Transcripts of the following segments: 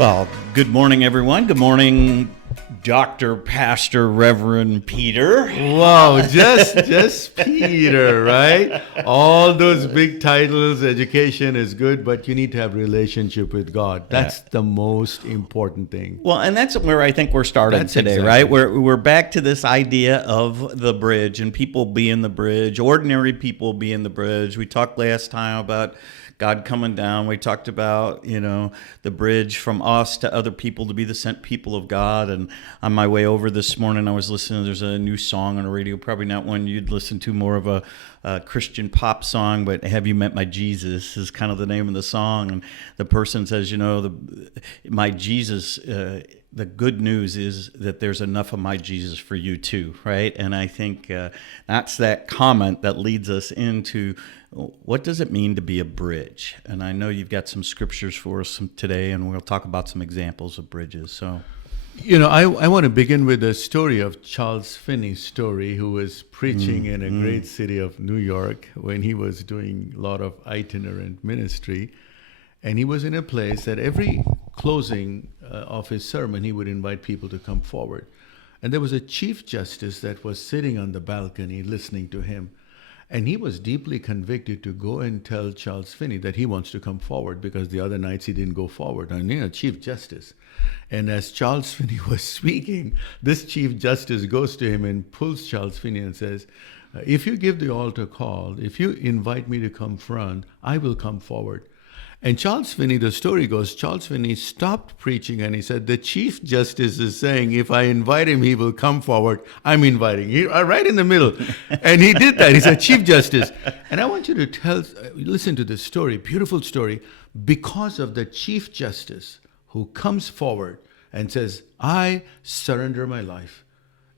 Well, good morning, everyone. Good morning, Dr. Pastor Reverend Peter. Wow, just Peter, right? All those big titles, education is good, but you need to have relationship with God. That's the most important thing. Well, and that's where I think we're starting today, exactly. right? We're back to this idea of the bridge and people being the bridge, ordinary people being the bridge. We talked last time about God coming down. We talked about, the bridge from us to other people to be the sent people of God. And on my way over this morning, I was listening. There's a new song on the radio, probably not one you'd listen to, more of a Christian pop song, but Have You Met My Jesus is kind of the name of the song. And the person says, my Jesus, the good news is that there's enough of my Jesus for you too, right? And I think that's that comment that leads us into what does it mean to be a bridge? And I know you've got some scriptures for us today, and we'll talk about some examples of bridges. So, I want to begin with the story of Charles Finney's story, who was preaching in a great city of New York when he was doing a lot of itinerant ministry. And he was in a place that every closing of his sermon, he would invite people to come forward. And there was a chief justice that was sitting on the balcony listening to him. And he was deeply convicted to go and tell Charles Finney that he wants to come forward because the other nights he didn't go forward. And, Chief Justice. And as Charles Finney was speaking, this Chief Justice goes to him and pulls Charles Finney and says, if you give the altar call, if you invite me to come front, I will come forward. And Charles Finney, the story goes, Charles Finney stopped preaching and he said, the Chief Justice is saying, if I invite him, he will come forward. I'm inviting him, right in the middle. And he did that. He said, Chief Justice. And I want you to listen to this story, beautiful story, because of the Chief Justice who comes forward and says, I surrender my life.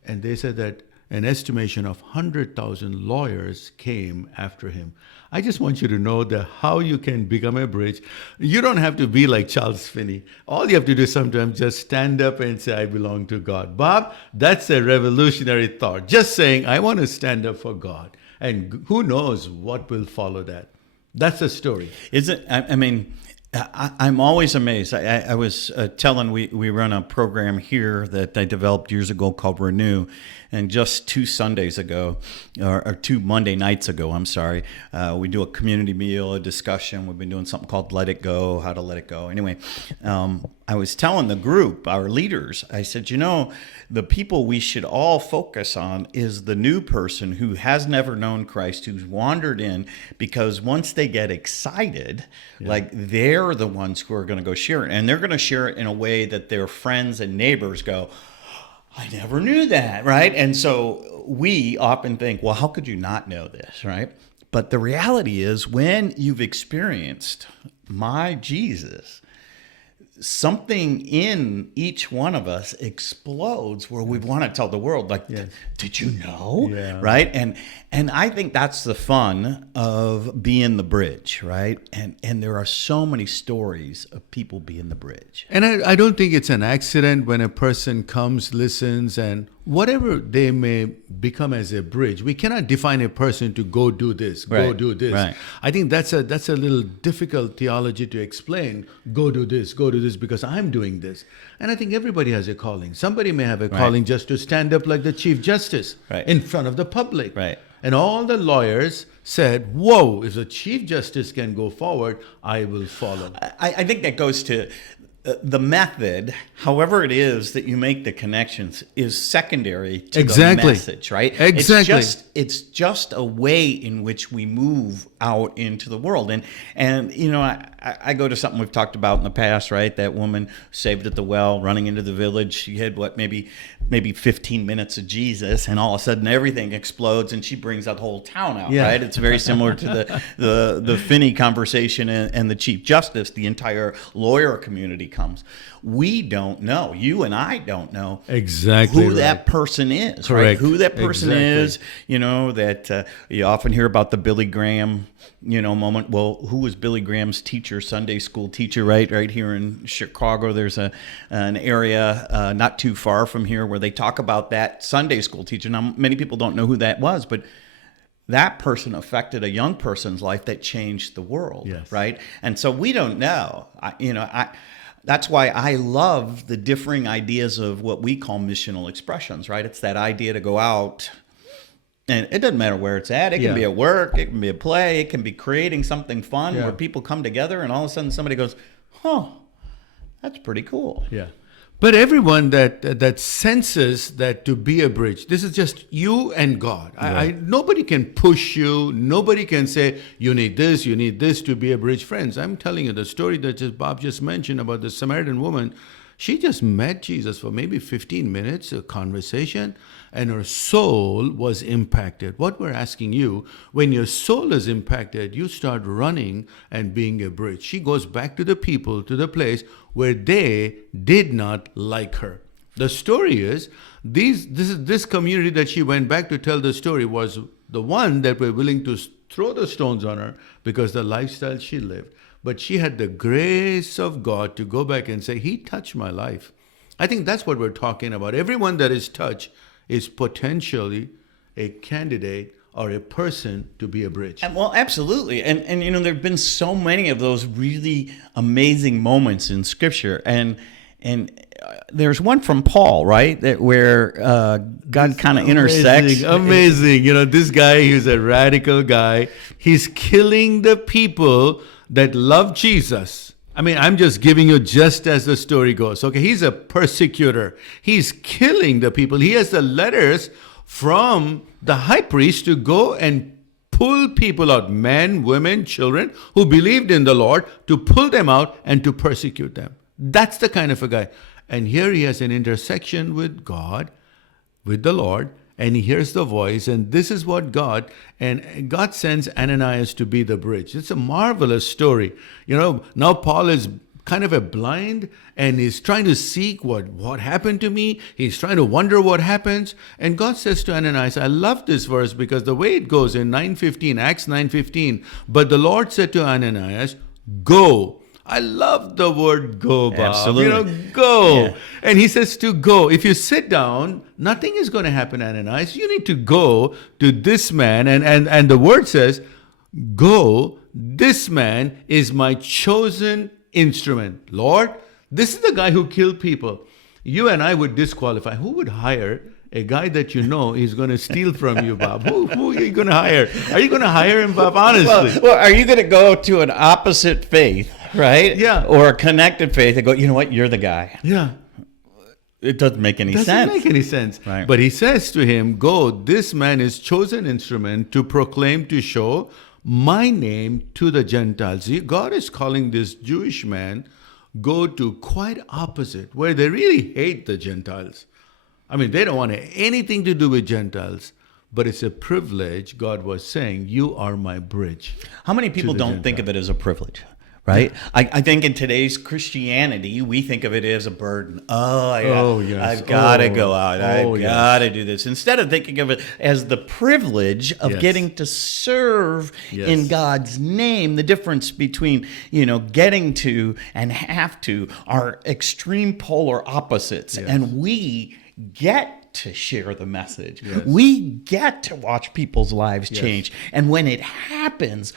And they said that an estimation of 100,000 lawyers came after him. I just want you to know that how you can become a bridge. You don't have to be like Charles Finney. All you have to do is sometimes just stand up and say, I belong to God. Bob, that's a revolutionary thought. Just saying, I want to stand up for God. And who knows what will follow that. That's the story. I'm always amazed. I was telling, we run a program here that I developed years ago called Renew. And just 2 Sundays ago, or 2 Monday nights ago, we do a community meal, a discussion. We've been doing something called Let It Go, how to let it go. Anyway, I was telling the group, our leaders, I said, the people we should all focus on is the new person who has never known Christ, who's wandered in, because once they get excited, they're the ones who are going to go share it. And they're going to share it in a way that their friends and neighbors go, I never knew that, right? And so we often think, well, how could you not know this, right? But the reality is when you've experienced my Jesus, something in each one of us explodes where we want to tell the world, did you know? Yeah. Right? And I think that's the fun of being the bridge, right? And there are so many stories of people being the bridge. And I don't think it's an accident when a person comes, listens, and whatever they may become as a bridge. We cannot define a person to go do this, go do this. Right. I think that's a little difficult theology to explain. Go do this because I'm doing this. And I think everybody has a calling. Somebody may have a calling just to stand up like the Chief Justice in front of the public. Right. And all the lawyers said, whoa, if the Chief Justice can go forward, I will follow. I think that goes to the method, however it is that you make the connections, is secondary to the message, right? Exactly. It's just a way in which we move out into the world. And I go to something we've talked about in the past, right? That woman saved at the well, running into the village. She had maybe 15 minutes of Jesus, and all of a sudden everything explodes, and she brings that whole town out, right? It's very similar to the Finney conversation and the Chief Justice. The entire lawyer community comes. We don't know. You and I don't know exactly who that person is, right? Who that person is. That you often hear about the Billy Graham, moment. Well, who was Billy Graham's teacher, Sunday school teacher, right here in Chicago? There's an area not too far from here where they talk about that Sunday school teacher. Now, many people don't know who that was, but that person affected a young person's life that changed the world, right? And so we don't know. That's why I love the differing ideas of what we call missional expressions, right? It's that idea to go out, and it doesn't matter where it's at. It can be at work, it can be a play, it can be creating something fun where people come together and all of a sudden somebody goes, huh, that's pretty cool. Yeah. But everyone that senses that to be a bridge, this is just you and God. Nobody can push you. Nobody can say, you need this to be a bridge. Friends, I'm telling you the story that Bob just mentioned about the Samaritan woman. She just met Jesus for maybe 15 minutes, a conversation, and her soul was impacted. What we're asking you, when your soul is impacted, you start running and being a bridge. She goes back to the people, to the place where they did not like her. The story is, this community that she went back to tell the story was the one that were willing to throw the stones on her because the lifestyle she lived. But she had the grace of God to go back and say, He touched my life. I think that's what we're talking about. Everyone that is touched is potentially a candidate or a person to be a bridge. Well, absolutely. And you know, there have been so many of those really amazing moments in Scripture. And there's one from Paul, right? Where God kind of intersects. Amazing. You know, this guy, he's a radical guy. He's killing the people that love Jesus. I mean, I'm just giving you just as the story goes. Okay, he's a persecutor. He's killing the people. He has the letters from the high priest to go and pull people out, men, women, children who believed in the Lord, to pull them out and to persecute them. That's the kind of a guy. And here he has an intersection with God, with the Lord, and he hears the voice, and this is what God sends Ananias to be the bridge. It's a marvelous story. You know, now Paul is kind of a blind, and he's trying to seek what happened to me. He's trying to wonder what happens. And God says to Ananias, I love this verse because the way it goes in Acts 9:15, but the Lord said to Ananias, go. I love the word go, Bob. Absolutely. You know, go. Yeah. And he says to go. If you sit down, nothing is going to happen, Ananias. You need to go to this man. And the word says, go, this man is my chosen instrument. Lord, this is the guy who killed people. You and I would disqualify. Who would hire a guy that you know is going to steal from you, Bob? Who are you going to hire? Are you going to hire him, Bob? Honestly. Well, are you going to go to an opposite faith, right? Yeah. Or a connected faith and go, you know what, you're the guy. Yeah. It doesn't make any sense. Doesn't make any sense. Right. But he says to him, go, this man is chosen instrument to proclaim, to show my name to the Gentiles. God is calling this Jewish man go to quite opposite, where they really hate the Gentiles. I mean, they don't want anything to do with Gentiles, but it's a privilege. God was saying, you are my bridge. How many people don't think of it as a privilege? Right? I think in today's Christianity, we think of it as a burden. I've got to go out. I've got to do this. Instead of thinking of it as the privilege of getting to serve in God's name, the difference between, you know, getting to and have to are extreme polar opposites. And we get to share the message. We get to watch people's lives change. And when it happens,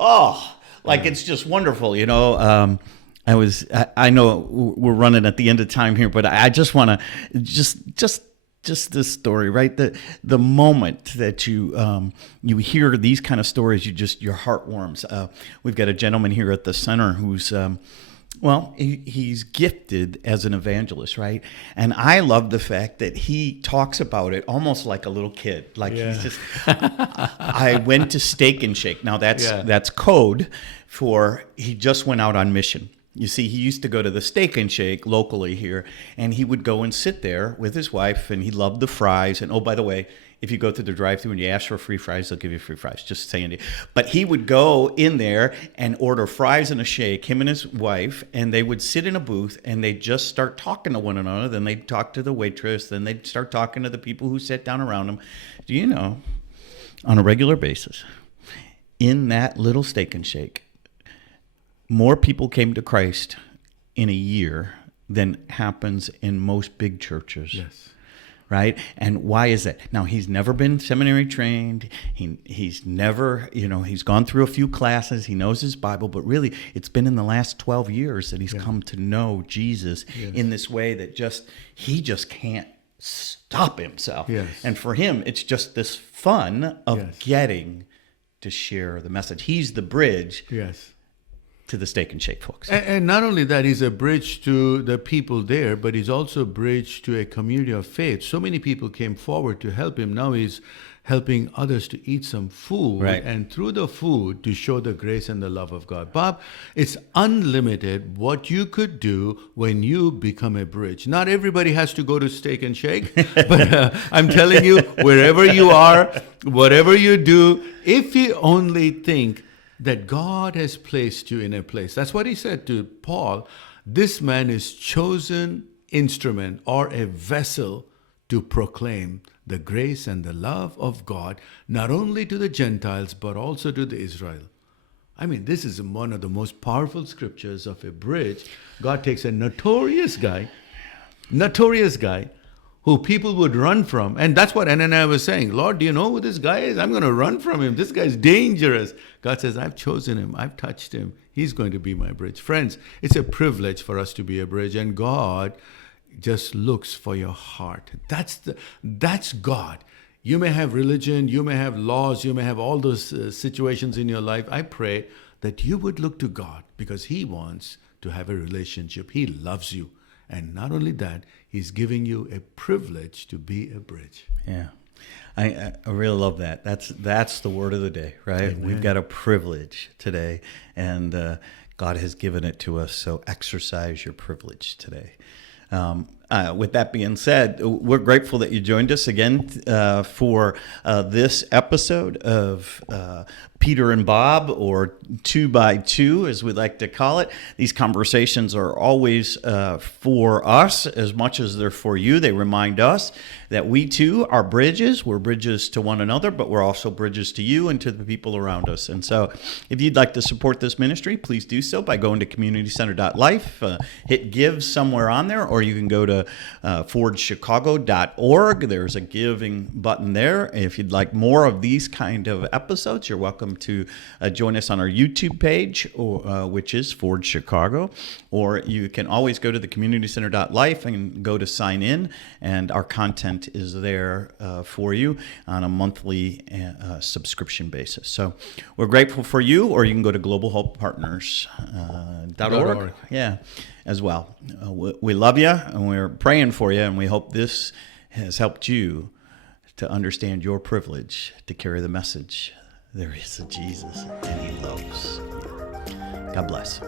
it's just wonderful, you know. I know we're running at the end of time here, but I just want to just this story, right? The moment that you hear these kind of stories, your heart warms. We've got a gentleman here at the center who's he's gifted as an evangelist, right? And I love the fact that he talks about it almost like a little kid. Like he's just, I went to Steak and Shake. Now that's code for he just went out on mission. You see, he used to go to the Steak and Shake locally here, and he would go and sit there with his wife, and he loved the fries. And oh, by the way, if you go through the drive-thru and you ask for free fries, they'll give you free fries, just saying to you. But he would go in there and order fries and a shake, him and his wife, and they would sit in a booth and they'd just start talking to one another. Then they'd talk to the waitress. Then they'd start talking to the people who sat down around them. Do you know, on a regular basis, in that little Steak and Shake, more people came to Christ in a year than happens in most big churches. Yes. right? And why is that? Now, he's never been seminary trained. He's never, he's gone through a few classes. He knows his Bible, but really it's been in the last 12 years that he's come to know Jesus in this way that he just can't stop himself. Yes. And for him, it's just this fun of getting to share the message. He's the bridge to the Steak and Shake folks. And not only that, he's a bridge to the people there, but he's also a bridge to a community of faith. So many people came forward to help him. Now he's helping others to eat some food, and through the food to show the grace and the love of God. Bob, it's unlimited what you could do when you become a bridge. Not everybody has to go to Steak and Shake, but I'm telling you, wherever you are, whatever you do, if you only think that God has placed you in a place. That's what he said to Paul. This man is chosen instrument or a vessel to proclaim the grace and the love of God, not only to the Gentiles, but also to the Israel. I mean, this is one of the most powerful scriptures of a bridge. God takes a notorious guy, who people would run from. And that's what Ananias was saying. Lord, do you know who this guy is? I'm going to run from him. This guy's dangerous. God says, I've chosen him. I've touched him. He's going to be my bridge. Friends, it's a privilege for us to be a bridge. And God just looks for your heart. That's God. You may have religion. You may have laws. You may have all those situations in your life. I pray that you would look to God because he wants to have a relationship. He loves you. And not only that, he's giving you a privilege to be a bridge. Yeah. I really love that. That's the word of the day, right? Amen. We've got a privilege today, and God has given it to us, so exercise your privilege today. With that being said, we're grateful that you joined us again for this episode of Peter and Bob, or 2 by 2, as we like to call it. These conversations are always for us as much as they're for you. They remind us that we too are bridges. We're bridges to one another, but we're also bridges to you and to the people around us. And so if you'd like to support this ministry, please do so by going to communitycenter.life, hit give somewhere on there, or you can go to forgechicago.org. There's a giving button there. If you'd like more of these kind of episodes, you're welcome to join us on our YouTube page, which is Forge Chicago, or you can always go to the communitycenter.life and go to sign in, and our content is there for you on a monthly subscription basis. So we're grateful for you, or you can go to globalhopepartners.org. As well. We love you, and we're praying for you, and we hope this has helped you to understand your privilege to carry the message. There is a Jesus, and he loves you. God bless.